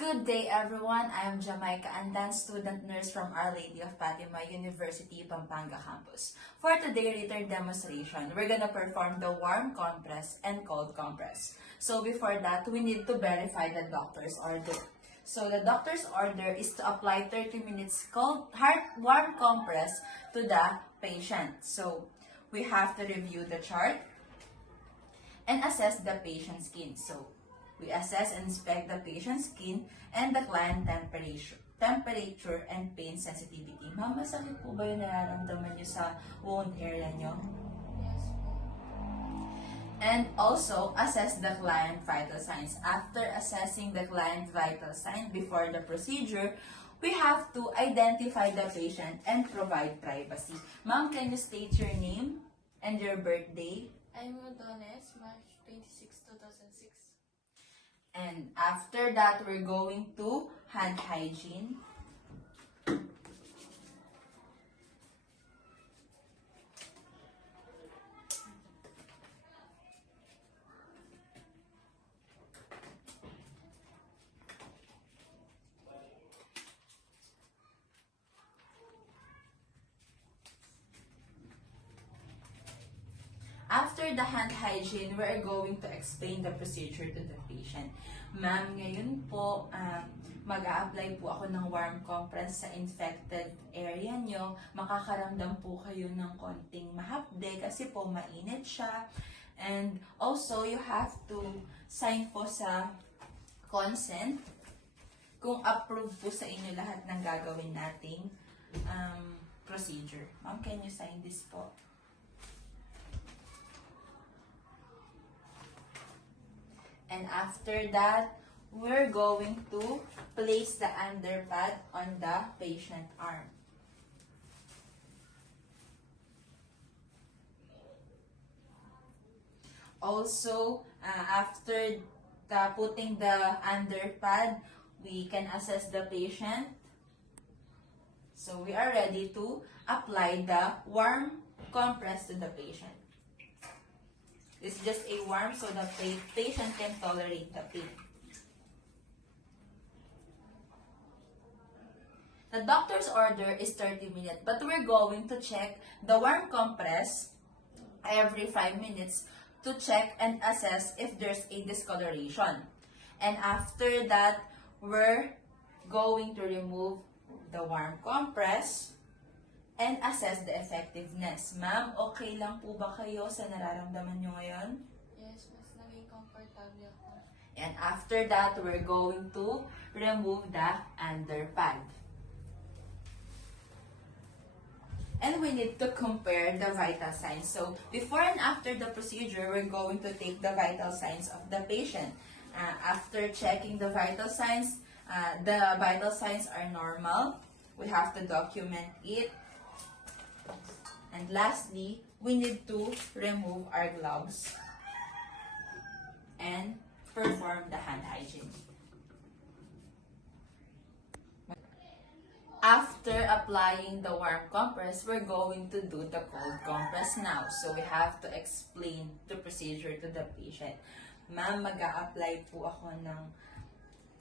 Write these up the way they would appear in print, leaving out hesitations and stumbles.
Good day, everyone. I am Jamaica Andan, student nurse from Our Lady of Fatima University, Pampanga campus. For today's written demonstration, we're gonna perform the warm compress and cold compress. So before that, we need to verify the doctor's order. So the doctor's order is to apply 30 minutes warm compress to the patient. So we have to review the chart and assess the patient's skin. So we assess and inspect the patient's skin and the client temperature and pain sensitivity. Ma'am, masakit po ba yung nararamdaman nyo sa wound area nyo? Yes po. And also, assess the client vital signs. After assessing the client vital sign before the procedure, we have to identify the patient and provide privacy. Ma'am, can you state your name and your birthday? I'm Dones, March 26, 2006. And after that, we're going to hand hygiene. After the hand hygiene, we're going to explain the procedure to the patient. Ma'am, ngayon po, mag-a-apply po ako ng warm compress sa infected area nyo. Makakaramdam po kayo ng konting mahapde kasi po mainit siya. And also, you have to sign po sa consent kung approve po sa inyo lahat ng gagawin nating procedure. Ma'am, can you sign this po? And after that, we're going to place the underpad on the patient arm. Also, after putting the underpad, we can assess the patient. So we are ready to apply the warm compress to the patient. It's just a warm so the patient can tolerate the pain. The doctor's order is 30 minutes, but we're going to check the warm compress every 5 minutes to check and assess if there's a discoloration. And after that, we're going to remove the warm compress and assess the effectiveness. Ma'am, okay lang po ba kayo sa nararamdaman nyo ngayon? Yes, mas naging comfortable ako. And after that, we're going to remove the underpad. And we need to compare the vital signs. So, before and after the procedure, we're going to take the vital signs of the patient. After checking the vital signs are normal. We have to document it. And lastly, we need to remove our gloves and perform the hand hygiene. After applying the warm compress, we're going to do the cold compress now. So we have to explain the procedure to the patient. Ma'am, mag-a-apply po ako ng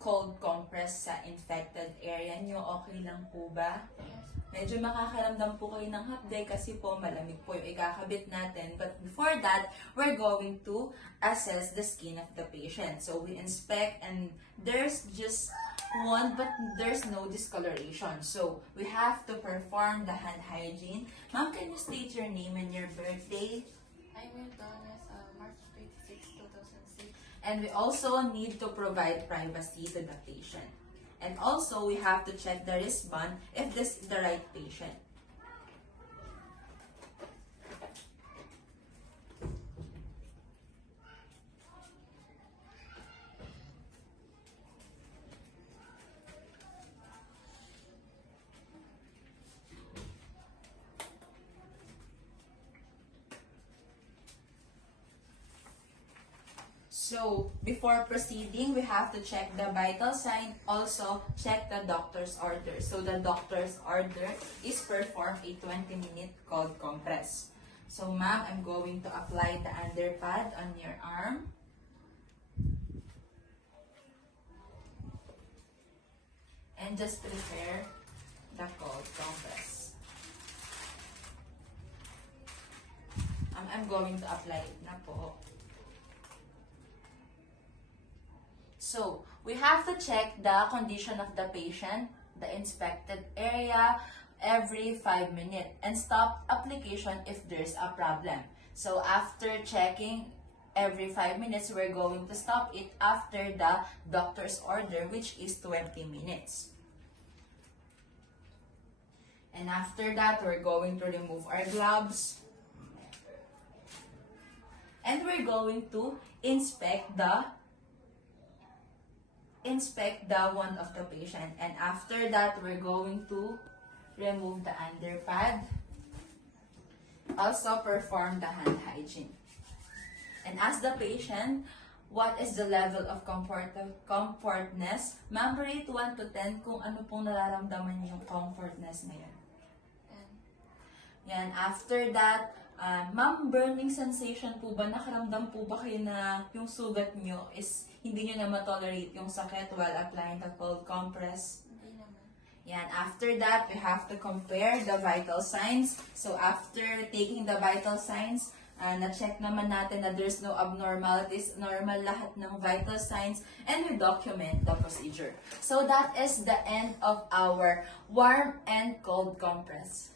cold compress sa infected area nyo. Okay lang po ba? Yes. Medyo makakaramdam po kayo ng hapde kasi po malamig po yung ikakabit natin. But before that, we're going to assess the skin of the patient. So we inspect and there's just one but there's no discoloration. So we have to perform the hand hygiene. Ma'am, can you state your name and your birthday? I'm Dones, March 26, 2006. And we also need to provide privacy to the patient. And also, we have to check the wristband if this is the right patient. So, before proceeding, we have to check the vital sign, also check the doctor's order. So, the doctor's order is perform a 20-minute cold compress. So, ma'am, I'm going to apply the underpad on your arm. and just prepare the cold compress. I'm going to apply it na po. So, we have to check the condition of the patient, the inspected area, every 5 minutes and stop application if there's a problem. So, after checking every 5 minutes, we're going to stop it after the doctor's order, which is 20 minutes. And after that, we're going to remove our gloves. And we're going to inspect the wound of the patient. And after that, we're going to remove the underpad. Also perform the hand hygiene. And ask the patient, what is the level of comfortness? Ma'am, rate 1 to 10 kung ano pong nararamdaman yung comfortness na yan. Yan, after that, ma'am, burning sensation po ba? Nakaramdam po ba kayo na yung sugat nyo is hindi nyo na matolerate yung sakit while applying the cold compress? Hindi naman. Yan, after that, we have to compare the vital signs. So, after taking the vital signs, na-check naman natin na there's no abnormalities, normal lahat ng vital signs, and we document the procedure. So, that is the end of our warm and cold compress.